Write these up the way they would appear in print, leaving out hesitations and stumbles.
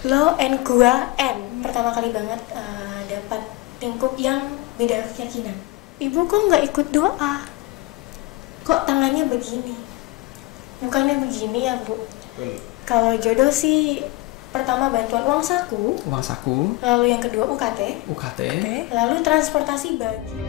Lo and gua N pertama kali banget dapat lingkup yang beda keyakinan. Ibu kok nggak ikut doa? Kok tangannya begini? Bukannya begini ya Bu? Kalau jodoh sih pertama bantuan uang saku, lalu yang kedua UKT, lalu transportasi bagi.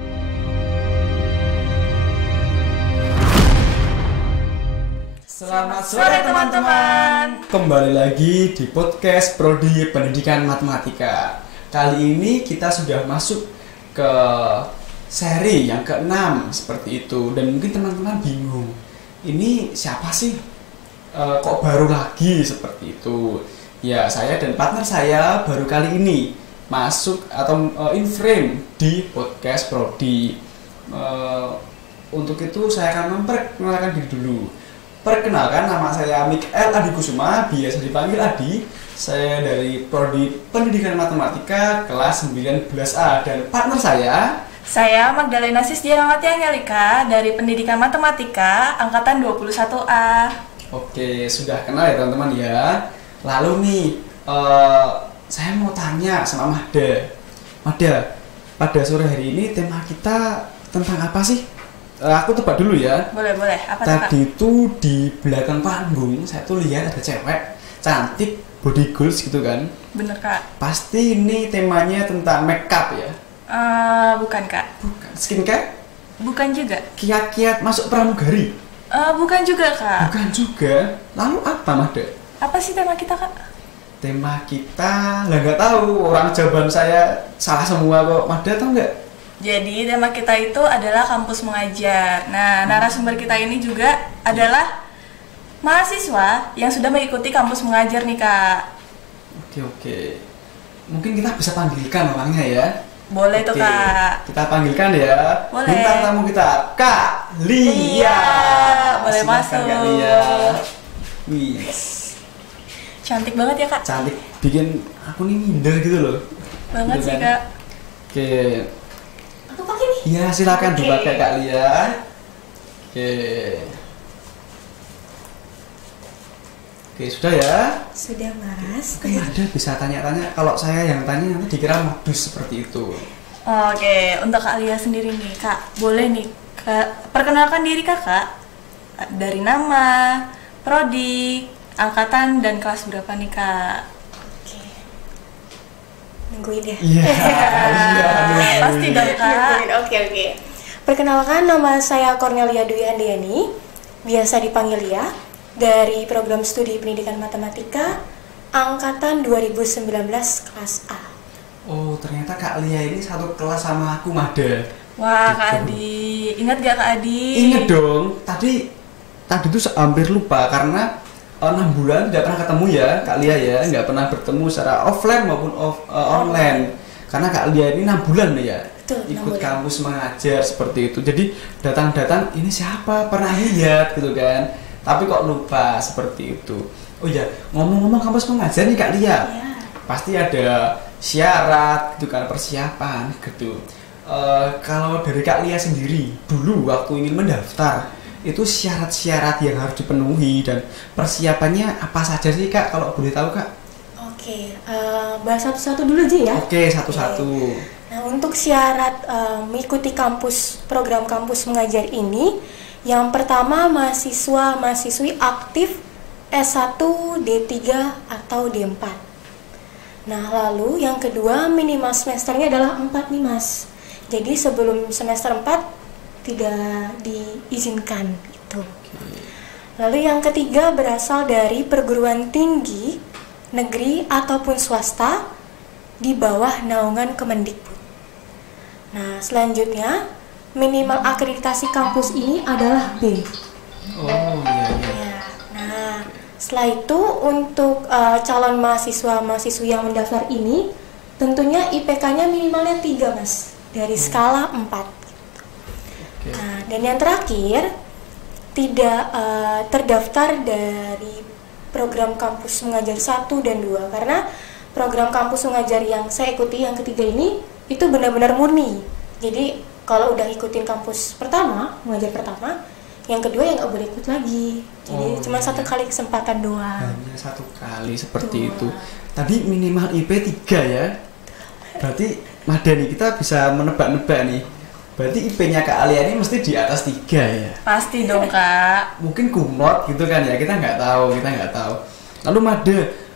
Selamat sore teman-teman. Kembali lagi di podcast Prodi Pendidikan Matematika. Kali ini kita sudah masuk ke seri yang ke-6 seperti itu. Dan mungkin teman-teman bingung, ini siapa sih? Kok baru lagi seperti itu? Ya, saya dan partner saya baru kali ini masuk atau in frame di podcast Prodi. Untuk itu saya akan memperkenalkan diri dulu. Perkenalkan, nama saya Mikael Adi Kusuma, biasa dipanggil Adi. Saya dari Prodi Pendidikan Matematika kelas 19A dan partner saya Magdalena Sisdirawati Angelika dari Pendidikan Matematika angkatan 21A. Oke, sudah kenal ya teman-teman ya. Lalu nih, saya mau tanya sama Mada, pada sore hari ini tema kita tentang apa sih? Aku tebak dulu ya. Boleh. Apa tadi itu di belakang panggung saya tuh lihat ada cewek cantik, body goals gitu kan. Bener Kak. Pasti ini temanya tentang makeup ya? Bukan Kak. Bukan. Skincare? Bukan juga. Kiat-kiat masuk pramugari? Bukan juga Kak. Bukan juga. Lalu apa Mada? Apa sih tema kita Kak? Tema kita lah nggak tahu. Orang jawaban saya salah semua kok. Mada tahu nggak? Jadi tema kita itu adalah kampus mengajar. Nah, narasumber kita ini juga adalah mahasiswa yang sudah mengikuti kampus mengajar nih Kak. Oke. Mungkin kita bisa panggilkan orangnya ya. Boleh tuh Kak. Kita panggilkan ya. Boleh. Bintang tamu kita Kak Lia. Iya, boleh Silakan, masuk. Kak Lia. Wih. Cantik banget ya Kak. Cantik, bikin aku nih minder gitu loh. Banget Gitu sih kan? Kak. Oke. Aku pakai nih. Iya, silakan dipakai Kak Lia. Oke, sudah ya? Sudah Mas. Oke, ada bisa tanya-tanya. Kalau saya yang tanya nanti dikira modus seperti itu. Oke, untuk Kak Lia sendiri nih Kak, boleh nih perkenalkan diri Kakak dari nama, prodi, angkatan, dan kelas berapa nih Kak? Oke. Nungguin ya. Iya. Pasti dong Kak. Oke. Perkenalkan, nama saya Cornelia Dwi Andiani, biasa dipanggil Lia, dari program studi pendidikan matematika angkatan 2019 kelas A. Oh, ternyata Kak Lia ini satu kelas sama aku, Mada. Wah, Gitu. Kak Adi, ingat gak Kak Adi? Ingat dong. Tadi tuh hampir lupa karena 6 bulan tidak pernah ketemu ya Kak Lia ya, nggak pernah bertemu secara offline maupun online. Karena Kak Lia ini 6 bulan ya. Betul, 6 ikut bulan. kampus mengajar seperti itu. Jadi datang-datang ini siapa, pernah lihat gitu kan. Tapi kok lupa seperti itu. Oh iya, ngomong-ngomong kampus mengajar nih Kak Lia. Ya. Pasti ada syarat gitu kan, persiapan gitu. Kalau dari Kak Lia sendiri dulu waktu ingin mendaftar itu syarat-syarat yang harus dipenuhi dan persiapannya apa saja sih Kak, kalau boleh tahu Kak? Oke, bahas satu-satu dulu aja ya. Oke, satu-satu. Nah, untuk syarat mengikuti program kampus mengajar ini, yang pertama mahasiswa-mahasiswi aktif S1, D3 atau D4. Nah, lalu yang kedua minimal semesternya adalah 4 nih Mas. Jadi sebelum semester 4 tidak diizinkan gitu. Lalu yang ketiga berasal dari perguruan tinggi, negeri ataupun swasta di bawah naungan Kemendikbud. Nah, selanjutnya minimal akreditasi kampus ini adalah B. Oh iya. Ya, nah, setelah itu untuk calon mahasiswa-mahasiswi yang mendaftar ini tentunya IPK-nya minimalnya 3 Mas, dari skala 4. Nah, dan yang terakhir tidak terdaftar dari program kampus mengajar 1 dan 2 karena program kampus mengajar yang saya ikuti yang ketiga ini itu benar-benar murni. Jadi kalau udah ikutin kampus pertama, mengajar pertama, yang kedua ya nggak boleh ikut lagi. Jadi cuma satu kali kesempatan doang. Hanya satu kali seperti itu. Tadi minimal IP 3 ya. Berarti Mada nih, kita bisa menebak-nebak nih. Berarti IP-nya Kak Alia ini mesti di atas 3 ya. Pasti dong Kak. Mungkin kumlot gitu kan ya, kita nggak tahu. Lalu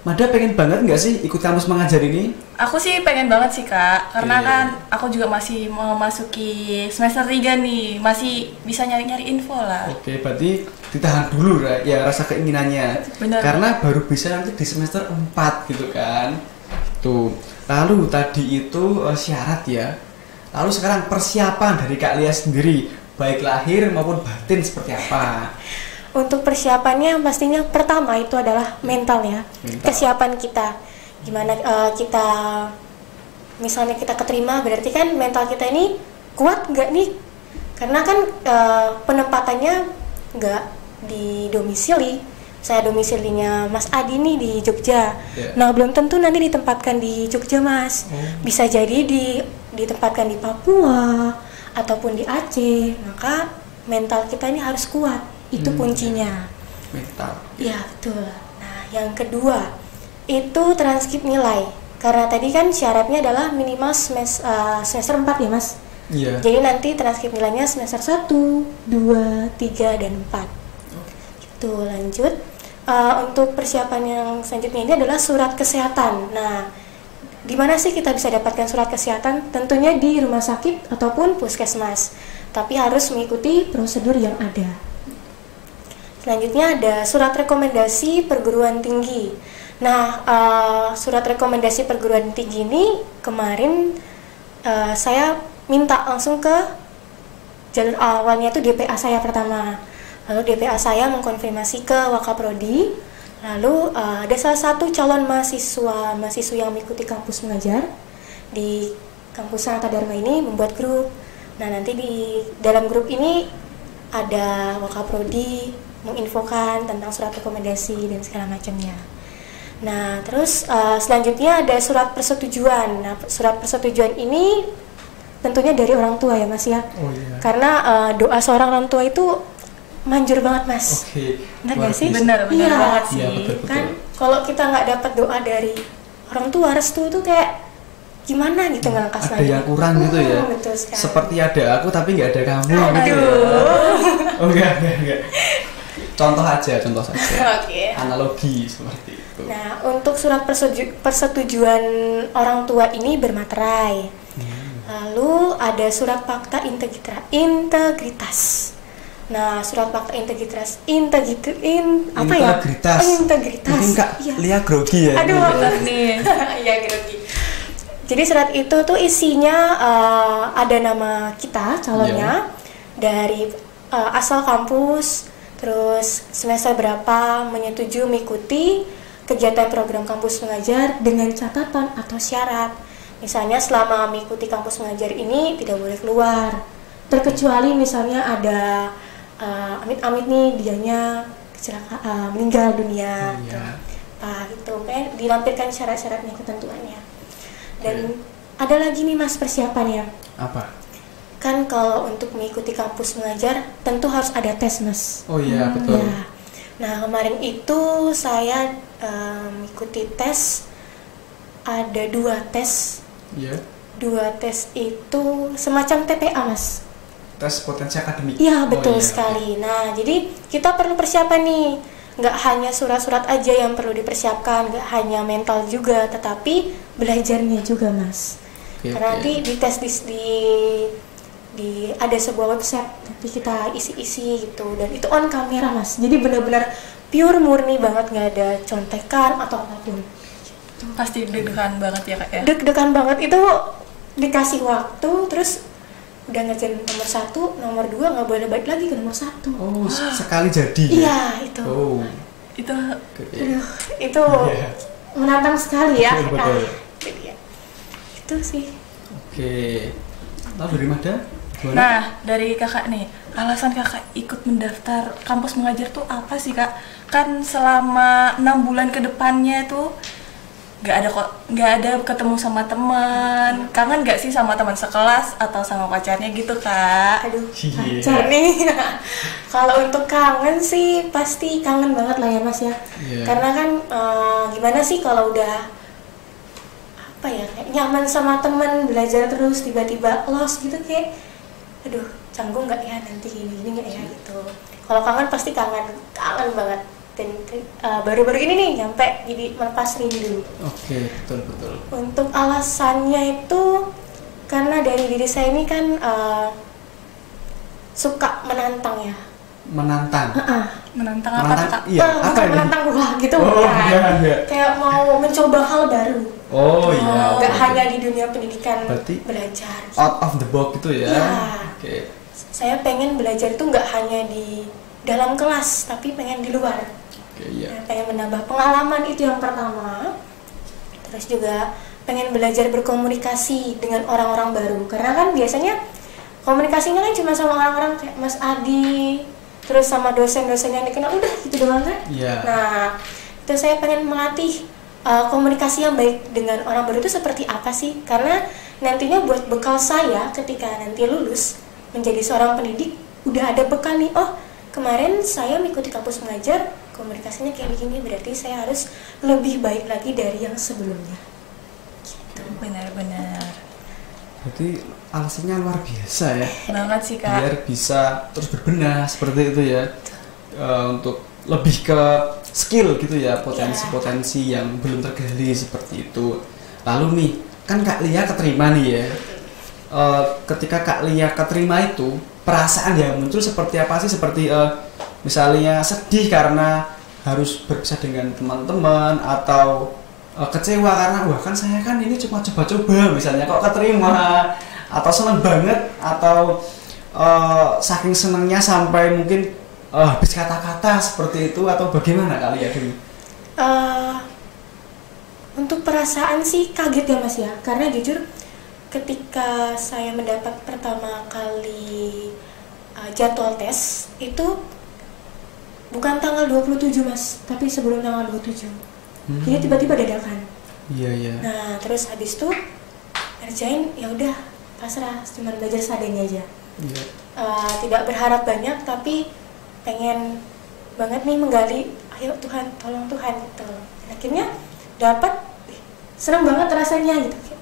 Mada pengen banget nggak sih ikut kampus mengajar ini? Aku sih pengen banget sih Kak, karena Iya. kan aku juga masih mau masuki semester 3 nih, masih bisa nyari-nyari info lah. Oke, berarti ditahan dulu ya rasa keinginannya. Benar. Karena baru bisa nanti di semester 4 gitu kan. Tuh. Lalu tadi itu syarat ya. Lalu sekarang persiapan dari Kak Lia sendiri, baik lahir maupun batin seperti apa? Untuk persiapannya pastinya pertama itu adalah mental ya. Mental. Kesiapan kita. Gimana kita misalnya kita keterima, berarti kan mental kita ini kuat nggak nih? Karena kan penempatannya nggak di domisili. Saya domisilinya Mas Adi nih di Jogja. Yeah. Nah, belum tentu nanti ditempatkan di Jogja, Mas. Bisa jadi ditempatkan di Papua ataupun di Aceh. Maka mental kita ini harus kuat. Itu kuncinya. Mental. Ya, betul. Nah, yang kedua itu transkrip nilai. Karena tadi kan syaratnya adalah minimal semester 4 ya, Mas. Iya. Jadi nanti transkrip nilainya semester 1, 2, 3, dan 4. Itu lanjut. Untuk persiapan yang selanjutnya ini adalah surat kesehatan. Nah, di mana sih kita bisa dapatkan surat kesehatan? Tentunya di rumah sakit ataupun puskesmas. Tapi harus mengikuti prosedur yang ada. Selanjutnya ada surat rekomendasi perguruan tinggi. Nah, surat rekomendasi perguruan tinggi ini kemarin saya minta langsung ke jalur awalnya itu DPA saya pertama. Lalu DPA saya mengkonfirmasi ke Wakaprodi. Lalu ada salah satu calon mahasiswi yang mengikuti kampus mengajar di kampus Sanata Dharma ini membuat grup. Nah, nanti di dalam grup ini ada Wakaprodi menginfokan tentang surat rekomendasi dan segala macamnya. Nah, terus selanjutnya ada surat persetujuan. Nah, surat persetujuan ini tentunya dari orang tua ya, Mas ya. Oh iya. Karena doa seorang orang tua itu manjur banget, Mas. Oke. Benar luar nggak sih? biasa. Benar Iya. banget sih. Iya, betul. Kan kalau kita nggak dapat doa dari orang tua, restu itu kayak gimana gitu ngangkas Ada yang kurang gitu ya. Betul sekali. Seperti ada aku tapi nggak ada kamu gitu ya. Oh enggak. Contoh saja. Oke. Analogi seperti itu. Nah, untuk surat persetujuan orang tua ini bermaterai. Lalu ada surat fakta integritas. Nah, surat fakta integritas. Integritas. Mungkin Kak Iya. Lia grogi ya. Aduh, Bener nih. Iya, grogi. Jadi surat itu tuh isinya ada nama kita calonnya, dari asal kampus, terus semester berapa, menyetujui mengikuti kegiatan program kampus mengajar dengan catatan atau syarat. Misalnya selama mengikuti kampus mengajar ini tidak boleh keluar, terkecuali misalnya ada amit-amit nih dianya kecelakaan, meninggal dunia, gitu. Kayak dilampirkan syarat-syaratnya, ketentuannya. Dan ada lagi nih Mas persiapannya. Apa? Kan kalau untuk mengikuti kampus mengajar tentu harus ada tes, Mas. Oh iya, betul. Ya. Nah, kemarin itu saya mengikuti tes, ada 2 tes. Iya. 2 tes itu semacam TPA, Mas. Tes potensi akademik. Iya, betul Oh, iya. sekali. Nah, jadi kita perlu persiapan nih. Nggak hanya surat-surat aja yang perlu dipersiapkan, nggak hanya mental juga, tetapi belajarnya juga, Mas. Oke, Karena oke. nanti dites di ada sebuah website, nanti kita isi-isi gitu, dan itu on kamera, Mas. Jadi benar-benar pure murni banget, nggak ada contekan atau apapun. Pasti deg-degan banget ya Kak ya. Deg-degan banget itu, dikasih waktu, terus udah ngerjain nomor 1, nomor 2 nggak boleh balik lagi ke nomor 1. Oh, sekali jadi. Iya, itu. Oh. Itu Oke. Aduh, itu Iya. menantang sekali ya. Betul, betul. Nah, itu dia. Itu sih. Oke. Lalu dari Mada? Gimana? Nah, dari kakak nih, alasan kakak ikut mendaftar kampus mengajar tuh apa sih Kak? Kan selama 6 bulan ke depannya tuh nggak ada ketemu sama teman. Kangen nggak sih sama teman sekelas atau sama pacarnya gitu Kak? Aduh, Iya. pacar nih. Kalau untuk kangen sih pasti kangen banget lah ya Mas ya. Iya. Karena kan gimana sih kalau udah apa ya, kayak nyaman sama teman, belajar terus tiba-tiba lost gitu, kayak aduh canggung nggak ya nanti gini nggak ya gitu. Kalau kangen pasti kangen banget. Dan baru-baru ini nih nyampe jadi melepas rindu. Oke, betul. Untuk alasannya itu karena dari diri saya ini kan suka menantang ya. Menantang. Menantang apa tuh Kak? Iya, apa bukan ini? menantang wah gitu Oh, bukan. iya. Kayak mau mencoba hal baru. Oh iya. Nggak oke. hanya di dunia pendidikan Berarti belajar. Out of the box gitu ya. Iya. Oke. Saya pengen belajar itu nggak hanya di dalam kelas, tapi pengen di luar. Oke, iya. Pengen menambah pengalaman, itu yang pertama. Terus juga pengen belajar berkomunikasi dengan orang-orang baru, karena kan biasanya komunikasinya kan cuma sama orang-orang kayak Mas Adi, terus sama dosen-dosen yang dikenal, udah gitu doang kan. Iya. Nah itu saya pengen melatih komunikasi yang baik dengan orang baru itu seperti apa sih, karena nantinya buat bekal saya ketika nanti lulus menjadi seorang pendidik, udah ada bekal nih, oh kemarin saya mengikuti kampus mengajar, komunikasinya kayak begini, berarti saya harus lebih baik lagi dari yang sebelumnya. Gitu. Benar-benar Berarti alasannya luar biasa ya. banget sih Kak. Biar bisa terus berbenah seperti itu ya. Untuk lebih ke skill gitu ya, potensi-potensi yang belum tergali seperti itu. Lalu nih, kan Kak Lia keterima nih ya. Ketika Kak Lia keterima itu, perasaan yang muncul seperti apa sih? Seperti misalnya sedih karena harus berpisah dengan teman-teman, atau kecewa karena wah kan saya kan ini cuma coba-coba misalnya kok keterima, atau seneng banget, atau saking senengnya sampai mungkin habis kata-kata seperti itu, atau bagaimana kali ya dulu? Untuk perasaan sih kaget ya Mas ya, karena jujur ketika saya mendapat pertama kali jadwal tes itu bukan tanggal 27 Mas, tapi sebelum tanggal 27. Jadi tiba-tiba dadakan. Iya. Nah, terus habis itu ngerjain ya udah pasrah, cuma belajar seadanya aja. Iya. Tidak berharap banyak, tapi pengen banget nih menggali, ayo Tuhan, tolong Tuhan gitu. Dan akhirnya dapat, senang banget rasanya gitu.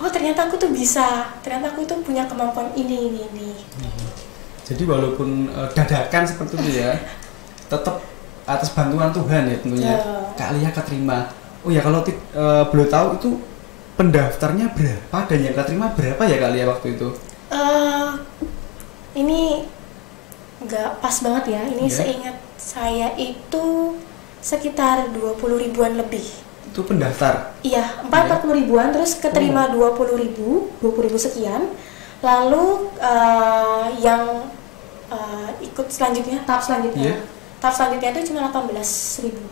Oh ternyata aku tuh bisa, ternyata aku tuh punya kemampuan ini. Jadi walaupun dadakan seperti itu ya, tetap atas bantuan Tuhan ya tentunya. Kak Lia keterima. Oh ya, kalau boleh tahu itu pendaftarnya berapa dan yang keterima berapa ya Kak Lia waktu itu? Ini nggak pas banget ya. Ini Iya. seingat saya itu sekitar 20 ribuan lebih. Itu pendaftar. Iya, 40 ribuan, terus keterima 20 ribu sekian. Lalu yang ikut selanjutnya, tahap selanjutnya. Iya. Tahap selanjutnya itu cuma 18 ribu.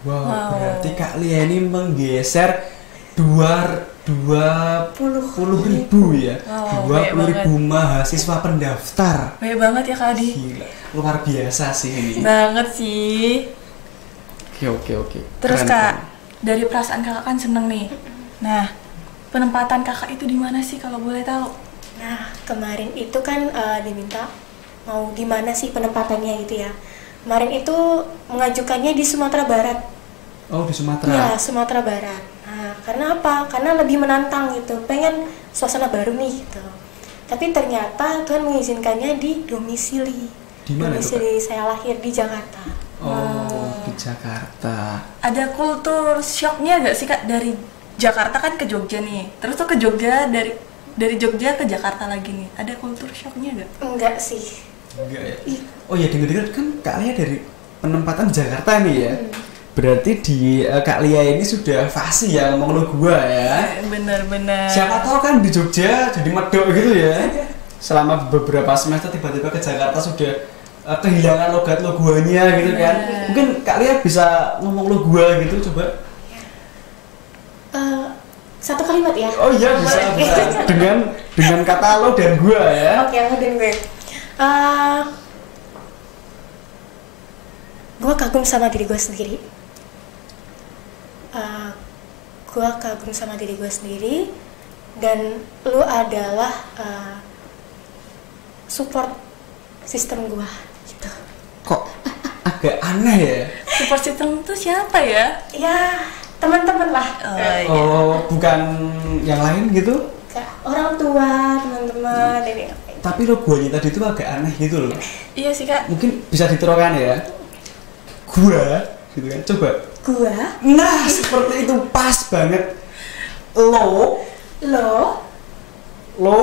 Wow, berarti Kak Lia ini menggeser 20.000 ya. Wow, 20.000 mahasiswa pendaftar. Banyak banget ya Kak Adi. Gila, luar biasa sih ini. Banget sih. Oke. Terus Keren, Kak, keren. dari perasaan kakak kan seneng nih. Nah, penempatan kakak itu di mana sih kalau boleh tahu? Nah, kemarin itu kan diminta mau di mana sih penempatannya gitu ya. Kemarin itu mengajukannya di Sumatera Barat. Oh, di Sumatera. Iya, Sumatera Barat. Nah, karena apa? Karena lebih menantang gitu. Pengen suasana baru nih gitu. Tapi ternyata Tuhan mengizinkannya di domisili. Di mana itu, Domisili saya lahir di Jakarta. Oh, di Jakarta. Ada kultur shocknya gak sih Kak dari Jakarta kan ke Jogja nih. Terus tuh ke Jogja dari Jogja ke Jakarta lagi nih. Ada kultur shocknya gak? Enggak sih. Enggak ya? Oh ya, dengar-dengar kan Kak Lia dari penempatan Jakarta nih ya. Berarti di Kak Lia ini sudah fasih ya ngomong lo gua ya. Bener-bener. Siapa tahu kan di Jogja jadi medok gitu ya. Selama beberapa semester tiba-tiba ke Jakarta sudah kehilangan logat lo guanya gitu kan. Mungkin Kak Lia bisa ngomong lo gua gitu, coba. Satu kalimat ya. Oh iya, bisa. Dengan kata lo dan gua ya. Oke, aku dan gue. Gue kagum sama diri gue sendiri. gue kagum sama diri gue sendiri, dan lu adalah support system gue gitu. Kok agak aneh ya? Support system itu siapa ya? Ya teman-teman lah. Iya. Oh, bukan yang lain gitu? Kayak orang tua, teman-teman, ini. Tapi logonya tadi itu agak aneh gitu loh. Iya sih Kak. Mungkin bisa diterangkan ya? Gua gitu kan, coba. Gua, Nah, seperti itu pas banget. Lo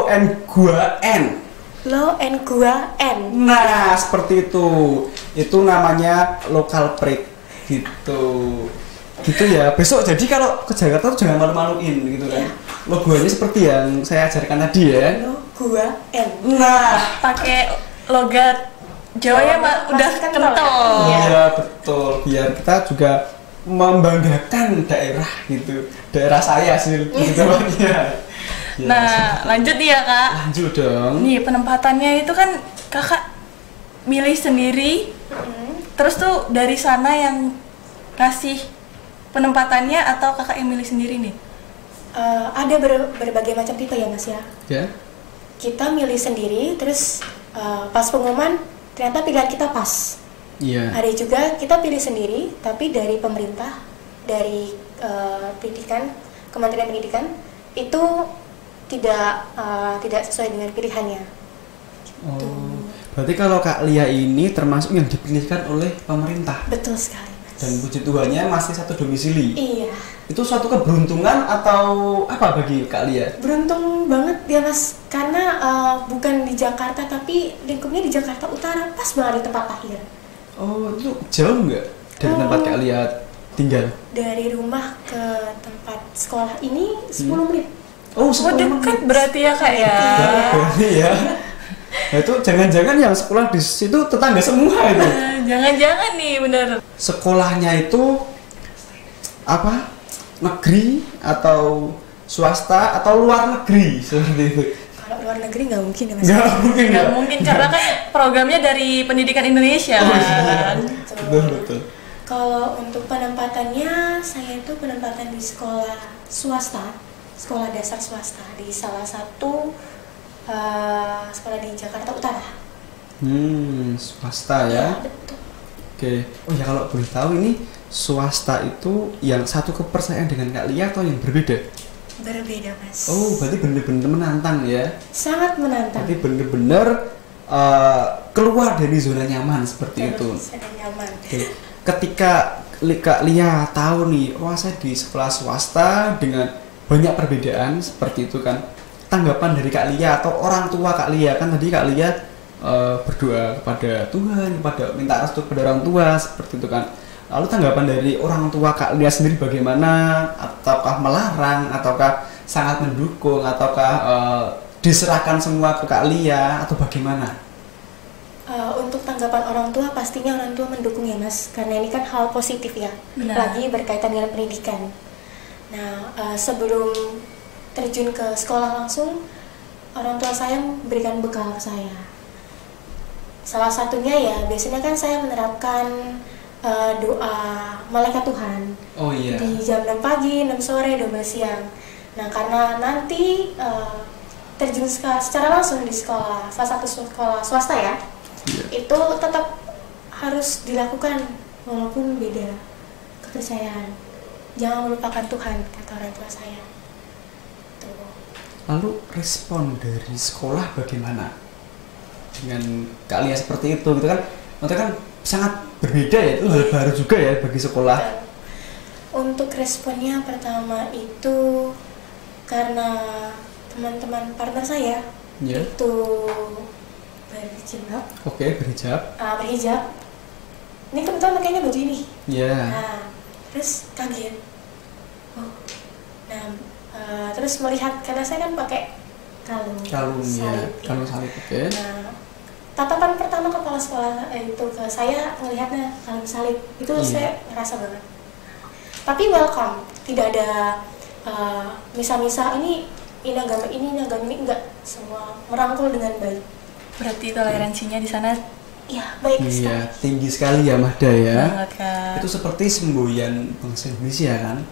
and gua N. lo and gua N. Nah, seperti itu. Itu namanya local pride gitu. Gitu ya. Besok jadi kalau ke Jakarta tuh jangan malu-maluin gitu kan. Logonya seperti yang saya ajarkan tadi ya. Lo, gua, N. Nah, Pakai logat Jawa ya udah masih kental. iya betul. Biar kita juga membanggakan daerah gitu. Daerah saya sih gitu makanya. Ya, Nah, lanjut nih ya Kak. lanjut dong. Nih penempatannya itu kan Kakak milih sendiri, terus tuh dari sana yang kasih penempatannya atau Kakak yang milih sendiri nih? Ada berbagai macam tipe ya Mas ya. Ya. Kita milih sendiri, terus pas pengumuman ternyata pilihan kita pas. Iya. Ada juga kita pilih sendiri, tapi dari pemerintah, dari pendidikan, Kementerian Pendidikan itu tidak sesuai dengan pilihannya. Oh, berarti kalau Kak Lia ini termasuk yang dipilihkan oleh pemerintah Betul sekali Mas. dan puji Tuhannya masih satu domisili. Iya, Itu suatu keberuntungan atau apa bagi Kak Lia? beruntung banget ya Mas, karena bukan di Jakarta tapi lingkupnya di Jakarta Utara, pas banget di tempat lahir. Oh, itu jauh nggak dari tempat Kak Lia tinggal? Dari rumah ke tempat sekolah ini 10 menit. Oh, Oh dekat berarti ya Kak ya. Berarti ya. Nah, itu jangan-jangan yang sekolah di situ tetangga semua itu. Jangan-jangan nih bener. Sekolahnya itu apa? Negeri atau swasta atau luar negeri seperti itu? Kalau luar negeri nggak mungkin ya Mas. Nggak mungkin ya. Nggak mungkin karena kan programnya dari Pendidikan Indonesia. Oh, iya. Kan. Betul. Kalau untuk penempatannya, saya itu penempatan di sekolah swasta, sekolah dasar swasta di salah satu sekolah di Jakarta Utara. Swasta ya. Betul. Oke. Oh ya, kalau boleh tahu ini swasta itu yang satu kepercayaan dengan Kak Lia atau yang berbeda? Berbeda Mas. Oh, berarti bener-bener menantang ya. Sangat menantang. Berarti bener-bener keluar dari zona nyaman seperti itu. Sangat nyaman. Oke. Ketika Kak Lia tahu nih, wah saya di sekolah swasta dengan banyak perbedaan seperti itu kan. Tanggapan dari Kak Lia atau orang tua Kak Lia, kan tadi Kak Lia berdoa kepada Tuhan, minta restu kepada orang tua seperti itu kan. Lalu tanggapan dari orang tua Kak Lia sendiri bagaimana? Ataukah melarang, ataukah sangat mendukung, ataukah diserahkan semua ke Kak Lia atau bagaimana? Untuk tanggapan orang tua, pastinya orang tua mendukung ya Mas, karena ini kan hal positif ya. Benar. Lagi berkaitan dengan pendidikan. Nah, sebelum terjun ke sekolah langsung, orang tua saya memberikan bekal ke saya. Salah satunya ya, biasanya kan saya menerapkan doa malaikat Tuhan. Oh iya. Di jam 6 pagi, 6 sore, 12 siang. Nah, karena nanti terjun secara langsung di sekolah, salah satu sekolah swasta ya, itu tetap harus dilakukan walaupun beda kepercayaan. Jangan melupakan Tuhan, kata orang tua saya. Lalu respon dari sekolah bagaimana dengan Kak Lia seperti itu gitu kan? Maksudnya kan sangat berbeda ya, itu hal baru juga ya bagi sekolah. Untuk responnya pertama itu karena teman-teman partner saya itu berhijab. Oke, berhijab. Berhijab. Ini kebetulan makanya baju ini. Iya. Nah, terus kaget. Oh. Nah, terus melihat karena saya kan pakai kalung salib. Ya. Kalung salib, oke. Nah, tatapan pertama kepala sekolah itu ke saya melihatnya kalung salib. Itu saya ngerasa banget. Tapi welcome, tidak ada misa-misa ini agama ini enggak, semua merangkul dengan baik. Berarti toleransinya di sana Iya, baik sekali. Iya, tinggi sekali ya Mahda ya. banget Kak. Itu seperti semboyan bangsa Indonesia kan.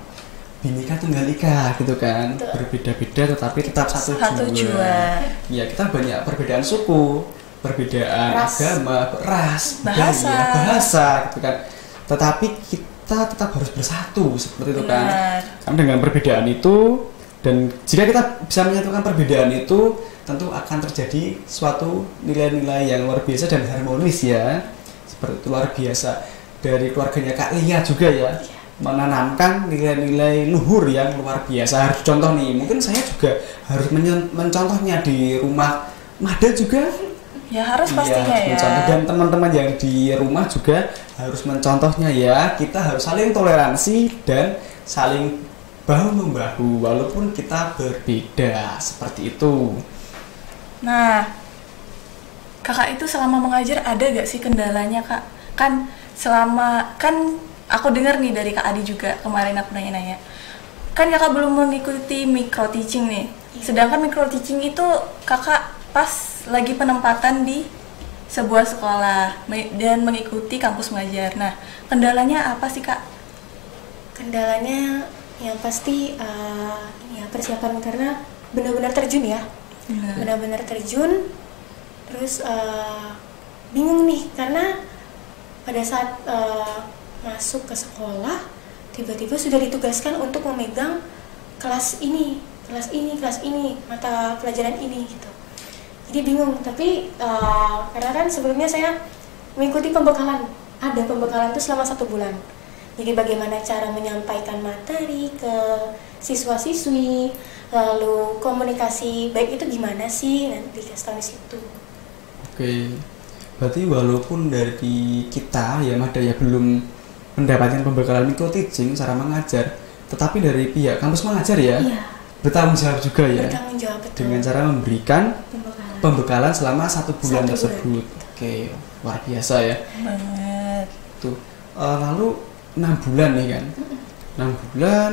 Bhinneka Tunggal Ika gitu kan. Betul. Berbeda-beda tetapi tetap satu jua. Ya, kita banyak perbedaan suku, perbedaan Ras. agama, ras, Bahasa. budaya, bahasa gitu kan. Tetapi kita tetap harus bersatu seperti itu kan. Benar. Karena dengan perbedaan itu, dan jika kita bisa menyatukan perbedaan itu, tentu akan terjadi suatu nilai-nilai yang luar biasa dan harmonis ya. Seperti itu, luar biasa. Dari keluarganya Kak Lia juga ya, menanamkan nilai-nilai luhur yang luar biasa. Harus contoh nih, mungkin saya juga harus mencontohnya di rumah Mada juga. Ya harus Iya, pastinya harus ya. mencontoh. Dan teman-teman yang di rumah juga harus mencontohnya ya. Kita harus saling toleransi dan saling bahu-membahu walaupun kita berbeda, seperti itu. Nah, kakak itu selama mengajar ada gak sih kendalanya kak? Kan aku dengar nih dari Kak Adi juga kemarin aku nanya-nanya. Kan kakak belum mengikuti micro teaching nih. Sedangkan micro teaching itu kakak pas lagi penempatan di sebuah sekolah dan mengikuti kampus mengajar. Nah, kendalanya apa sih kak? Kendalanya yang pasti ini ya persiapan, karena benar-benar terjun ya. Benar-benar terjun, terus bingung nih karena pada saat masuk ke sekolah tiba-tiba sudah ditugaskan untuk memegang kelas ini, mata pelajaran ini gitu. Jadi bingung, tapi karena kan sebelumnya saya mengikuti pembekalan, ada pembekalan itu selama 1 bulan. Jadi bagaimana cara menyampaikan materi ke siswa-siswi, lalu komunikasi baik itu gimana sih, nanti dikasih tahu di situ. Oke, berarti walaupun dari kita ya Mada ya belum mendapatkan pembekalan micro teaching cara mengajar, tetapi dari pihak kampus mengajar ya Iya, bertanggung jawab juga ya bertanggung jawab betul. dengan cara memberikan pembekalan selama 1 bulan 1 tersebut. Oke, luar biasa ya. Banget. Tuh, lalu 6 bulan nih kan, 6 bulan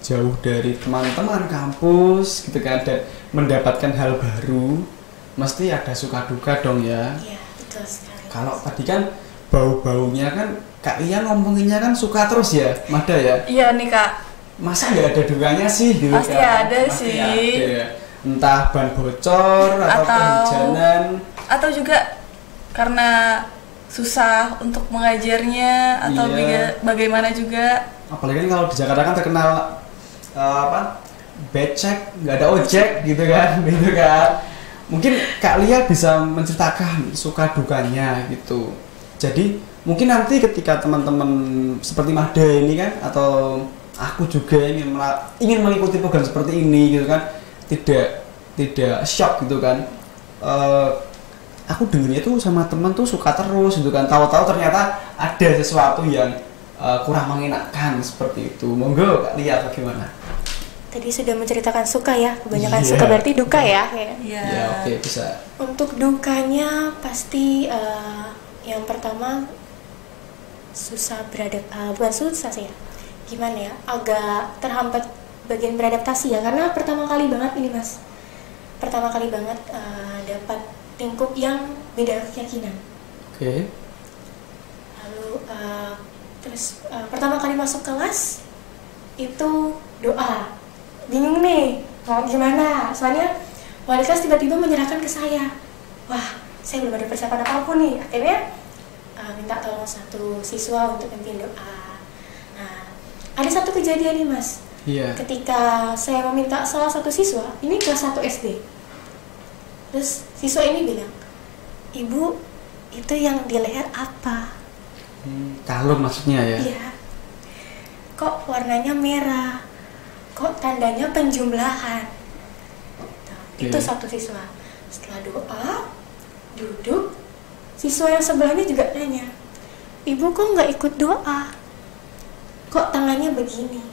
jauh dari teman-teman kampus gitu kan, dan mendapatkan hal baru, mesti ada suka duka dong ya. Iya, betul sekali. Kalau tadi kan bau-baunya kan Kak Lia ngomonginnya kan suka terus ya, Mada ya. Iya nih kak. Masa nggak ada dukanya sih gitu Pasti kan? ada Pasti sih. ada. Entah ban bocor atau kehujanan. Atau juga karena susah untuk mengajarnya atau Iya. bagaimana juga. Apalagi kan kalau di Jakarta kan terkenal becek, nggak ada ojek gitu kan, gitu kan. Mungkin Kak Lia bisa menceritakan suka dukanya gitu. Jadi mungkin nanti ketika teman-teman seperti Mada ini kan, atau aku juga ingin mengikuti program seperti ini gitu kan, tidak shock gitu kan. Aku dengernya tuh sama teman tuh suka terus gitu kan. Tahu-tahu ternyata ada sesuatu yang kurang mengenakan seperti itu. Monggo Kak Lia, bagaimana? Tadi sudah menceritakan suka ya, kebanyakan Iya. suka berarti duka ya. Iya. Ya oke, bisa. Untuk dukanya pasti yang pertama susah bukan susah sih ya, gimana ya, agak terhambat bagian beradaptasi ya, karena pertama kali banget ini mas, dapat lingkup yang beda keyakinan. Oke. Lalu terus pertama kali masuk kelas itu doa, bingung nih mau gimana, soalnya wali kelas tiba-tiba menyerahkan ke saya. Wah, saya belum ada persiapan apapun nih. Akhirnya minta tolong satu siswa untuk pimpin doa. Nah, ada satu kejadian nih mas, Iya. ketika saya meminta salah satu siswa, ini kelas 1 SD. Terus siswa ini bilang, "Ibu, itu yang di leher apa?" Kalung maksudnya ya. Iya. Kok warnanya merah? Kok tandanya penjumlahan? Oke. Itu satu siswa. Setelah doa, duduk, siswa yang sebelahnya juga nanya, "Ibu kok nggak ikut doa? Kok tangannya begini?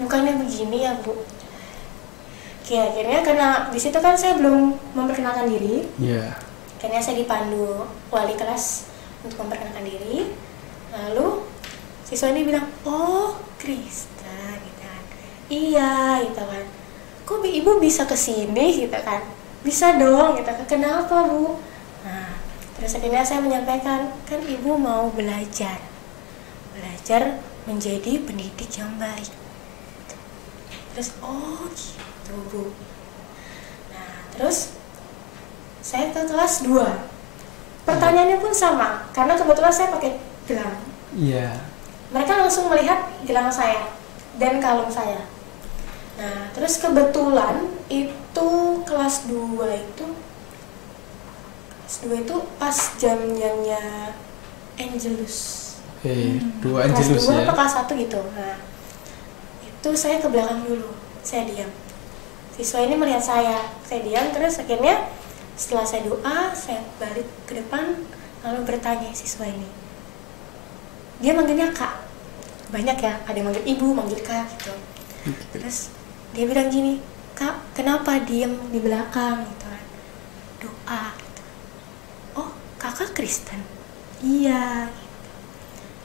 Bukannya begini ya Bu?" Oke, akhirnya karena di situ kan saya belum memperkenalkan diri, Iya. akhirnya saya dipandu wali kelas untuk memperkenalkan diri. Lalu siswa ini bilang, "Oh, Krista," gitu kan. "Iya," gitu kan. "Kok ibu bisa kesini?" gitu kan. "Bisa dong," gitu kan. "Kenapa Bu?" Nah, terus akhirnya saya menyampaikan, "Kan ibu mau belajar menjadi pendidik yang baik." Terus oh gitu Bu. Nah terus saya ke kelas 2. Pertanyaannya pun sama, karena kebetulan saya pakai gelang. Iya. Mereka langsung melihat gelang saya dan kalung saya. Nah, terus kebetulan itu kelas 2 itu pas jam-jamnya Angelus. Oke, 2 Angelus kelas 2 ya. atau kelas 1 gitu. Nah, itu saya ke belakang dulu, saya diam. Siswa ini melihat saya diam, terus akhirnya setelah saya doa, saya balik ke depan lalu bertanya siswa ini. Dia manggilnya Kak. Banyak ya, ada yang manggil Ibu, manggil Kak gitu. Terus dia bilang gini, Kak, kenapa diem di belakang gitu kan? Doa gitu. Oh, Kakak Kristen? Iya.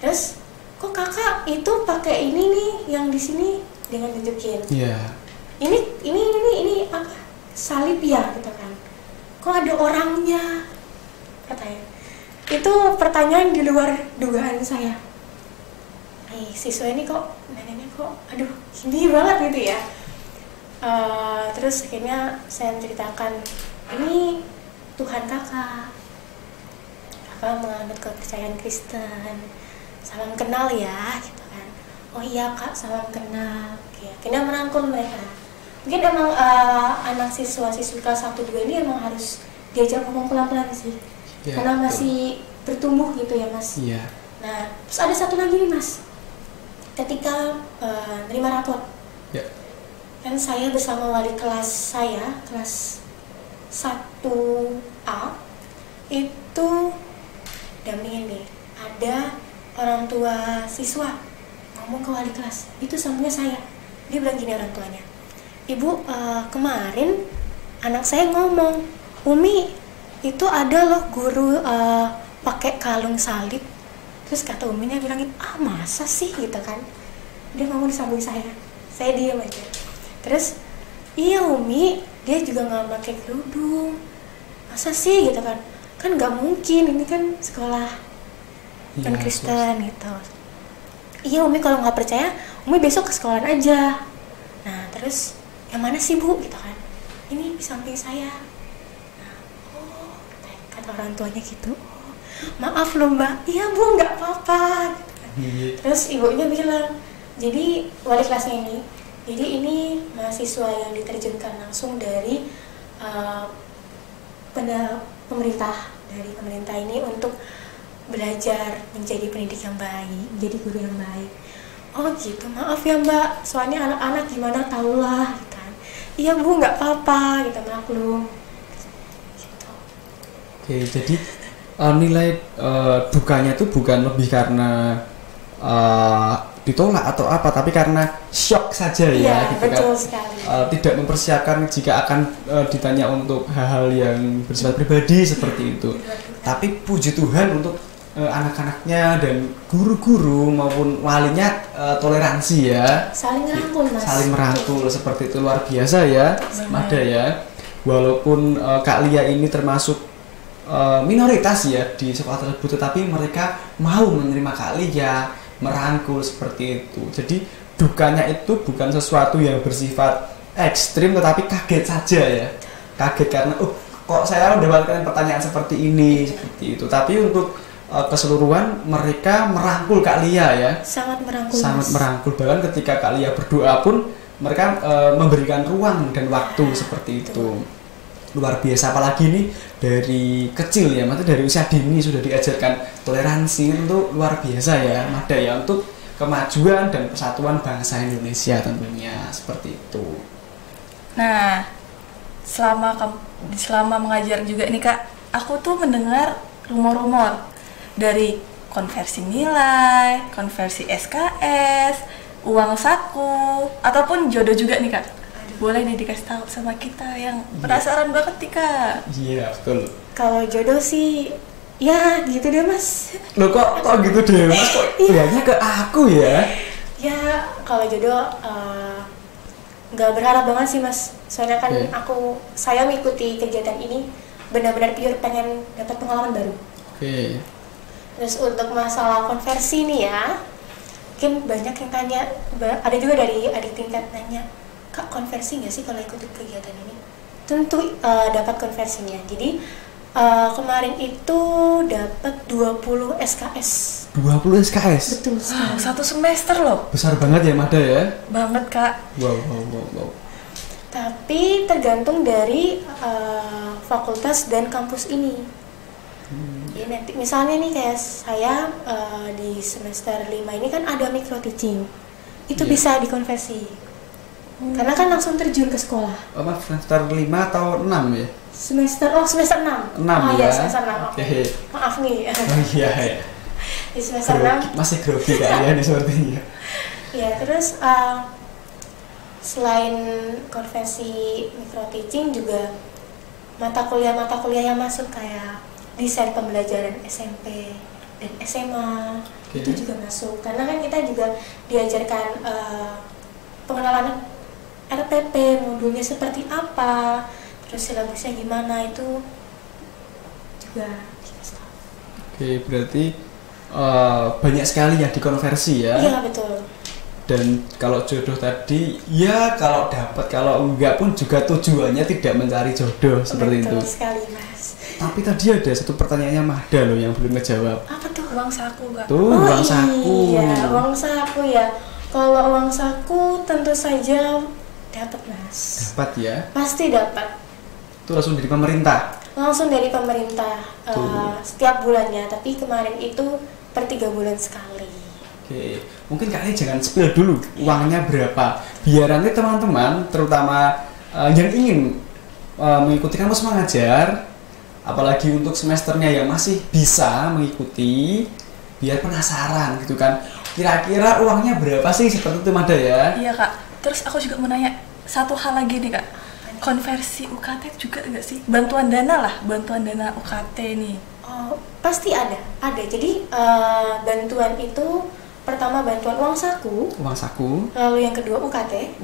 Terus kok Kakak itu pakai ini nih yang di sini dengan tunjukin. Iya. Ini apa? Salib ya gitu kan. Kok ada orangnya? Katanya. Itu pertanyaan di luar dugaan saya. Siswa ini kok nanyanya kok aduh gini banget gitu ya. Terus akhirnya saya menceritakan, ini Tuhan kakak menganut kepercayaan Kristen, salam kenal ya gitu kan. Oh iya Kak, salam kenal. Oke, akhirnya merangkul mereka. Mungkin emang anak siswa-siswi kelas 1-2 ini emang harus diajak ngomong pelan-pelan sih ya, karena masih bertumbuh gitu ya Mas. Iya. Nah, terus ada satu lagi nih Mas, ketika nerima rapot ya. Kan saya bersama wali kelas saya, kelas 1A itu dampingin deh, ada orang tua siswa ngomong ke wali kelas, itu sampingnya saya. Dia bilang gini orang tuanya, Ibu, kemarin anak saya ngomong, Umi itu ada loh guru pakai kalung salib. Terus kata Uminya bilangin, masa sih gitu kan. Dia ngomong di samping saya diam aja. Terus iya Umi, dia juga nggak pakai kerudung, masa sih gitu kan. Kan nggak mungkin, ini kan sekolah kan Kristen gitu. Iya Umi, kalau nggak percaya Umi besok ke sekolah aja. Nah terus yang mana sih Bu gitu kan, ini di samping saya. Nah, oh kata orang tuanya gitu, oh, maaf loh Mbak, iya Bu nggak apa-apa gitu kan. Terus ibunya bilang, jadi wali kelasnya ini, jadi ini mahasiswa yang diterjunkan langsung dari pemerintah ini untuk belajar menjadi pendidik yang baik, menjadi guru yang baik. Oh gitu, maaf ya Mbak, soalnya anak-anak gimana tahulah gitu kan. Iya Bu, nggak apa-apa, gitu, maklum gitu. Oke, jadi nilai dukanya itu bukan lebih karena ditolak atau apa, tapi karena shock saja ya, gitu betul kan. sekali. Tidak mempersiapkan jika akan ditanya untuk hal-hal yang bersifat pribadi seperti itu. Tapi puji Tuhan untuk anak-anaknya dan guru-guru maupun walinya toleransi ya. Saling merangkul Mas. Saling merangkul seperti itu, luar biasa ya, Mada ya. Walaupun Kak Lia ini termasuk minoritas ya di sekolah tersebut, tetapi mereka mau menerima Kak Lia, merangkul seperti itu. Jadi dukanya itu bukan sesuatu yang bersifat ekstrim, tetapi kaget saja ya. Kaget karena kok saya mendapatkan pertanyaan seperti ini, seperti itu. Tapi untuk keseluruhan mereka merangkul Kak Lia ya. Sangat merangkul. Sangat merangkul. Bahkan ketika Kak Lia berdoa pun mereka memberikan ruang dan waktu seperti itu. Luar biasa, apalagi ini dari kecil ya, maksudnya dari usia dini sudah diajarkan toleransi, itu luar biasa ya, Mada ya, untuk kemajuan dan persatuan bangsa Indonesia tentunya seperti itu. Nah, selama mengajar juga nih Kak, aku tuh mendengar rumor-rumor dari konversi nilai, konversi SKS, uang saku, ataupun jodoh juga nih Kak. Boleh nih dikasih tahu sama kita yang penasaran banget nih Kak. Iya, betul. Kalau jodoh sih ya gitu deh Mas. Loh kok gitu deh Mas, kok kayaknya ke aku ya? Ya kalau jodoh nggak berharap banget sih Mas. Soalnya kan saya mengikuti kegiatan ini benar-benar pure pengen dapat pengalaman baru. Oke. Terus untuk masalah konversi nih ya, mungkin banyak yang tanya, ada juga dari adik tingkat nanya, Kak, konversi nggak sih kalau ikut kegiatan ini? Tentu dapat konversinya. Jadi kemarin itu dapat 20 SKS. 20 SKS? Betul sekali. Satu semester loh. Besar banget ya Mada ya? Banget Kak. Wow. Tapi tergantung dari fakultas dan kampus ini. Jadi nanti misalnya nih kayak saya di semester 5 ini kan ada micro teaching. Itu bisa dikonversi. Karena kan langsung terjun ke sekolah. Oh, maaf, semester 5 atau 6 ya? Semester 6. 6 oh, ya? Iya, semester 6. Oke. Maaf nih. Oh iya ya. Di semester 6. Masih grogi kayaknya nih sepertinya. Ya, terus selain konversi micro teaching juga mata kuliah yang masuk kayak desain pembelajaran SMP dan SMA itu juga masuk. Karena kan kita juga diajarkan pengenalan RPP, modulnya seperti apa, terus silabusnya gimana, itu juga dikasih tahu. Oke, berarti banyak sekali yang dikonversi ya? Iya, betul. Dan kalau jodoh tadi, ya kalau dapat, kalau enggak pun juga tujuannya tidak mencari jodoh seperti itu. Betul sekali, Mas. Tapi tadi ada satu pertanyaannya Mahda loh yang belum ngejawab. Apa tuh? Uang saku Kak. Tuh, uang saku. Iya, uang saku ya. Kalau uang saku tentu saja dapat, Mas. Dapat ya? Pasti dapat. Itu langsung dari pemerintah? Langsung dari pemerintah setiap bulannya. Tapi kemarin itu per 3 bulan sekali. Oke, mungkin kalian jangan spill dulu uangnya berapa. Biar nanti teman-teman, terutama yang ingin mengikuti kampus mengajar, apalagi untuk semesternya yang masih bisa mengikuti, biar penasaran gitu kan. Kira-kira uangnya berapa sih seperti itu Mada ya? Iya Kak. Terus aku juga mau nanya satu hal lagi nih Kak. Konversi UKT juga nggak sih? Bantuan dana UKT nih. Oh, pasti ada. Jadi bantuan itu pertama bantuan uang saku, lalu yang kedua UKT,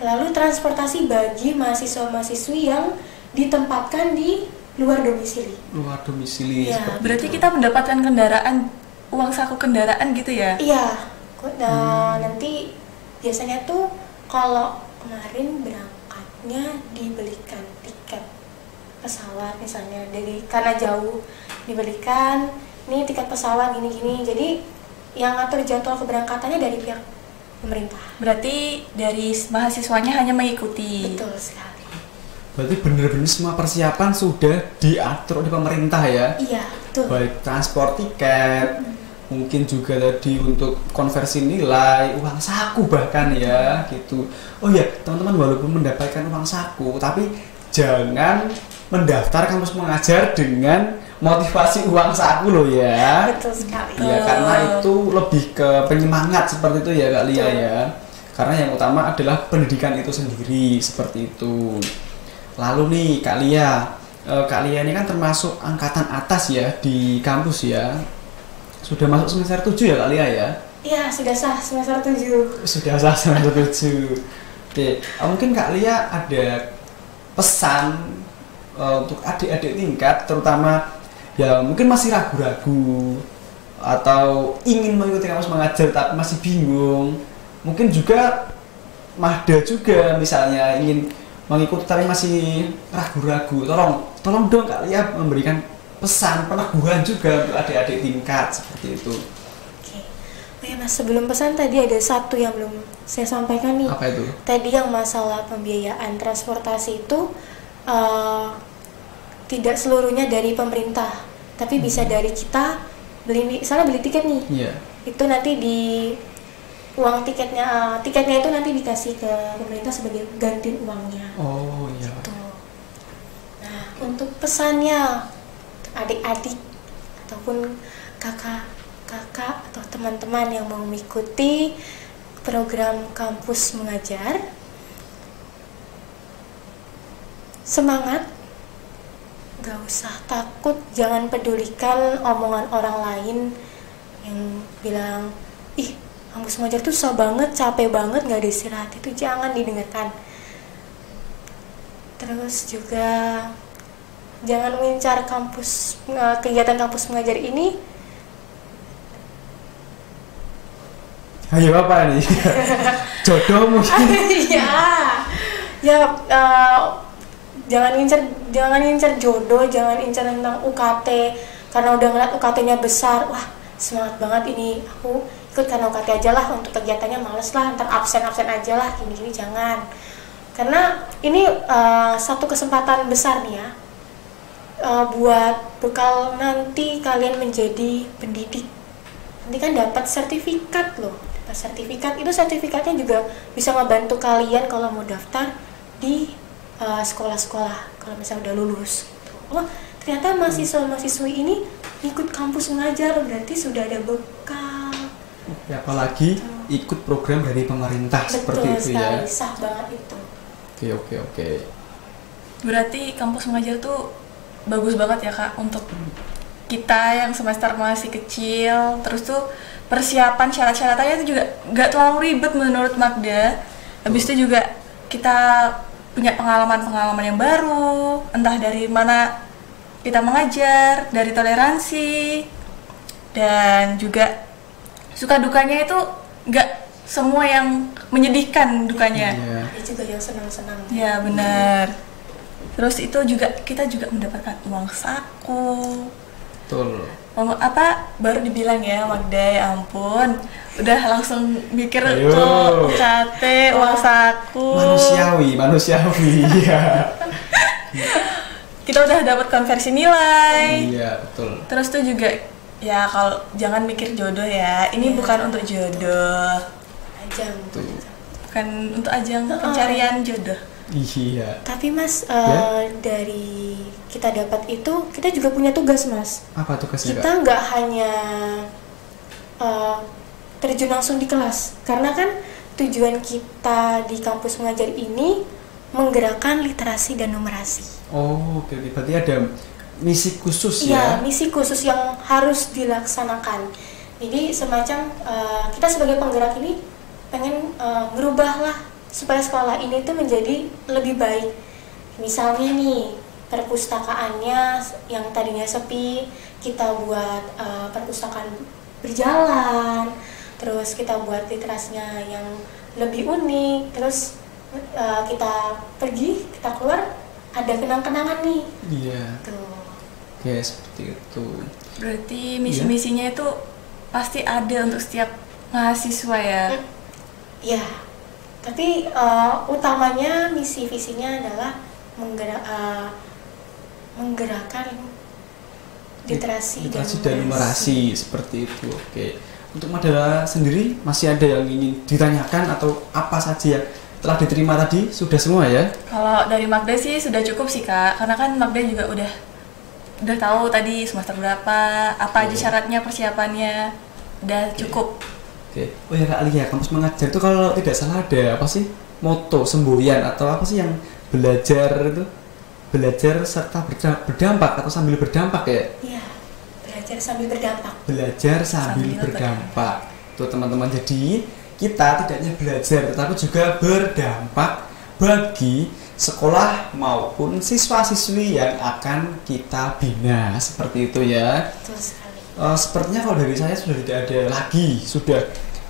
lalu transportasi bagi mahasiswa-mahasiswi yang ditempatkan di luar domisili. Ya, berarti kita mendapatkan uang saku kendaraan gitu ya? Iya. Nanti biasanya tuh kalau kemarin berangkatnya dibelikan tiket pesawat misalnya, karena jauh dibelikan nih tiket pesawat gini-gini. Jadi yang ngatur jadwal keberangkatannya dari pihak pemerintah. Berarti dari mahasiswanya hanya mengikuti. Betul sekali. Berarti benar-benar semua persiapan sudah diatur oleh pemerintah ya? Iya, betul. Baik transport, tiket, mungkin juga tadi untuk konversi nilai, uang saku bahkan ya gitu. Oh ya teman-teman, walaupun mendapatkan uang saku, tapi jangan mendaftar kampus mengajar dengan motivasi uang saku loh ya. Betul sekali. Ya karena itu lebih ke penyemangat seperti itu ya Kak Lia ya. Karena yang utama adalah pendidikan itu sendiri seperti itu. Lalu nih Kak Lia ini kan termasuk angkatan atas ya di kampus ya. Sudah masuk semester 7 ya Kak Lia ya? Iya, sudah sah semester 7. Sudah sah semester 7. Oke, mungkin Kak Lia ada pesan untuk adik-adik tingkat, terutama yang mungkin masih ragu-ragu atau ingin mengikuti kampus mengajar tapi masih bingung. Mungkin juga Mahda juga misalnya ingin mengikuti tapi masih ragu-ragu. Tolong dong Kak Lia memberikan pesan peneguhan juga untuk adik-adik tingkat seperti itu. Oke. Oh ya Mas, sebelum pesan tadi ada satu yang belum saya sampaikan nih. Apa itu? Tadi yang masalah pembiayaan transportasi itu tidak seluruhnya dari pemerintah, tapi bisa dari kita beli tiket nih. Iya. Itu nanti di uang tiketnya itu nanti dikasih ke pemerintah sebagai ganti uangnya. Oh iya. Gitu. Nah, untuk pesannya adik-adik ataupun kakak atau teman-teman yang mau mengikuti program kampus mengajar, semangat, gak usah takut, jangan pedulikan omongan orang lain yang bilang, ih kampus mengajar tuh susah banget, capek banget, gak ada istirahat. Itu jangan didengarkan. Terus juga jangan mengincar kegiatan kampus mengajar ini. Ayo apa nih? Jodoh mungkin. Iya. Ya jangan incer jodoh, jangan incer tentang UKT karena udah ngeliat UKT-nya besar. Wah, semangat banget ini, aku ikut karena UKT aja lah, untuk kegiatannya males lah, ntar absen aja lah, gini jangan. Karena ini satu kesempatan besar nih ya, buat bekal nanti kalian menjadi pendidik. Nanti kan dapat sertifikat loh, itu sertifikatnya juga bisa ngebantu kalian kalau mau daftar di sekolah-sekolah kalau misalnya udah lulus. Oh, ternyata mahasiswa-mahasiswi ini ikut kampus mengajar, berarti sudah ada bekal. Ya, apalagi ikut program dari pemerintah. Betul seperti itu sekali, ya. sah banget itu. Oke. Berarti kampus mengajar tuh bagus banget ya Kak untuk kita yang semester masih kecil. Terus tuh persiapan syarat-syaratnya itu juga nggak terlalu ribet menurut Magda. Habis itu juga kita punya pengalaman-pengalaman yang baru, entah dari mana kita mengajar, dari toleransi, dan juga suka dukanya itu nggak semua yang menyedihkan dukanya. Iya. Ada juga yang senang-senang. Ya benar. Terus itu juga kita juga mendapatkan uang saku. Betul. Baru dibilang ya Magda, ya ampun, udah langsung mikir Ayo. tuh UKT, uang saku. Manusiawi. Ya. Kita udah dapat konversi nilai. Iya, betul. Terus tuh juga ya kalau jangan mikir jodoh ya, ini bukan untuk jodoh, Ajang. bukan untuk ajang pencarian jodoh. Iya. Tapi Mas, Ya? dari kita dapat itu, kita juga punya tugas Mas. Apa tugasnya, Kita Kak? nggak hanya terjun langsung di kelas, karena kan tujuan kita di kampus mengajar ini menggerakkan literasi dan numerasi. Oh, oke. Berarti ada misi khusus Iya, ya? misi khusus yang harus dilaksanakan. Jadi semacam kita sebagai penggerak ini pengen ngerubah lah supaya sekolah ini tuh menjadi lebih baik. Misalnya nih, perpustakaannya yang tadinya sepi, kita buat perpustakaan berjalan, terus kita buat literasinya yang lebih unik, terus kita pergi, kita keluar, ada kenang-kenangan nih. Iya. Tuh. Oke, seperti itu. Berarti misi-misinya itu pasti ada untuk setiap mahasiswa ya. Ya, tapi utamanya misi visinya adalah menggerakkan literasi dan numerasi seperti itu. Oke. Untuk Madela sendiri masih ada yang ingin ditanyakan atau apa saja yang telah diterima tadi sudah semua ya? Kalau dari Magda sih sudah cukup sih Kak, karena kan Magda juga udah tahu tadi semester berapa, apa aja syaratnya, persiapannya, udah cukup. Oke. Oh ya Kak Lia, kampus mengajar itu kalau tidak salah ada apa sih moto semboyan atau apa sih yang belajar serta berdampak atau sambil berdampak ya? Iya, belajar sambil berdampak. Belajar sambil berdampak. Tuh teman-teman, jadi kita tidak hanya belajar tetapi juga berdampak bagi sekolah maupun siswa-siswi yang akan kita bina, seperti itu ya. Betul sekali. Sepertinya kalau dari saya sudah tidak ada lagi, sudah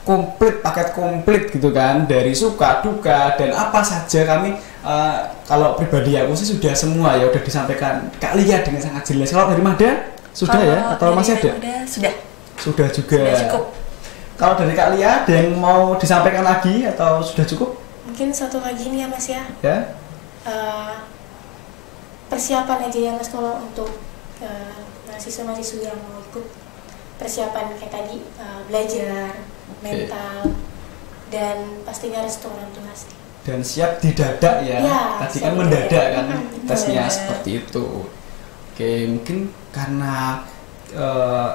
komplit, paket komplit gitu kan, dari suka duka dan apa saja kami kalau pribadi aku sih sudah semua ya, udah disampaikan Kak Lia dengan sangat jelas. Kalau dari Mada sudah Kalau ya atau masih ada? Sudah Juga. Sudah cukup. Kalau dari Kak Lia ada yang mau disampaikan lagi atau sudah cukup? Mungkin satu lagi nih ya Mas ya. Ya. Persiapan aja yang sekolah untuk mahasiswa-mahasiswa yang mau ikut, persiapan kayak tadi, belajar, mental, dan pastinya restu orang tua sih. Dan siap didadak ya. Tadi kan mendadak kan tesnya seperti itu. Oke, mungkin karena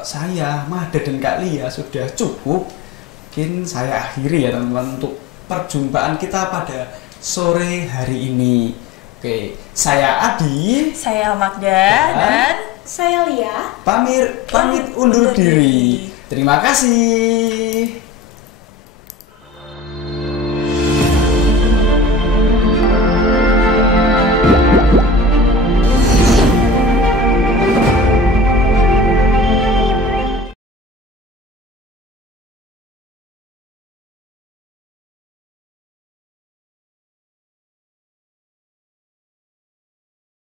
saya, Mada dan Kak Lia sudah cukup, mungkin saya akhiri ya teman-teman untuk perjumpaan kita pada sore hari ini. Oke, saya Adi, saya Magda, dan saya Lia. pamit undur diri. Terima kasih.